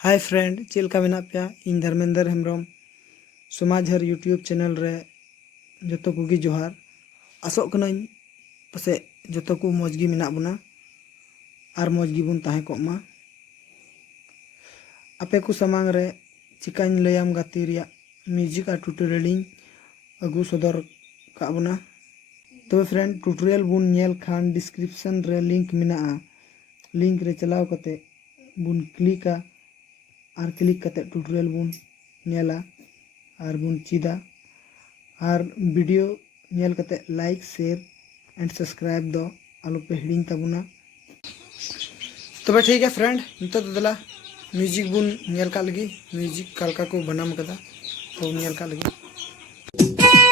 Hi friend चेलका मेना पे इन धर्मेंद्र हेम्ब्रम समाज हर यूट्यूब चैनल रे जो कोगी जोहार आसोग कनाई पासे जो को मौज गी मेना बुना आर मौज गी बुन ताहे कोमा आपे को समांग रे चिकाइन लयाम गाती रिया म्यूजिक आ ट्यूटोरियल अगु सदर का बुना तो फ्रेंड ट्यूटोरियल बुन नेल खान डिस्क्रिप्शन रे लिंक मेना लिंक रे चलाव कते बुन क्लिका और क्लिक करते ट्यूटोरियल बुन नेला और बुन चीदा और वीडियो नेल करते लाइक शेयर एंड सब्सक्राइब दो आलू पे हिडिंग तबुना तबे ठीक है फ्रेंड नितो दला म्यूजिक बुन नेल का लगी म्यूजिक कालका को बनाम कदा तो नेल का लगी।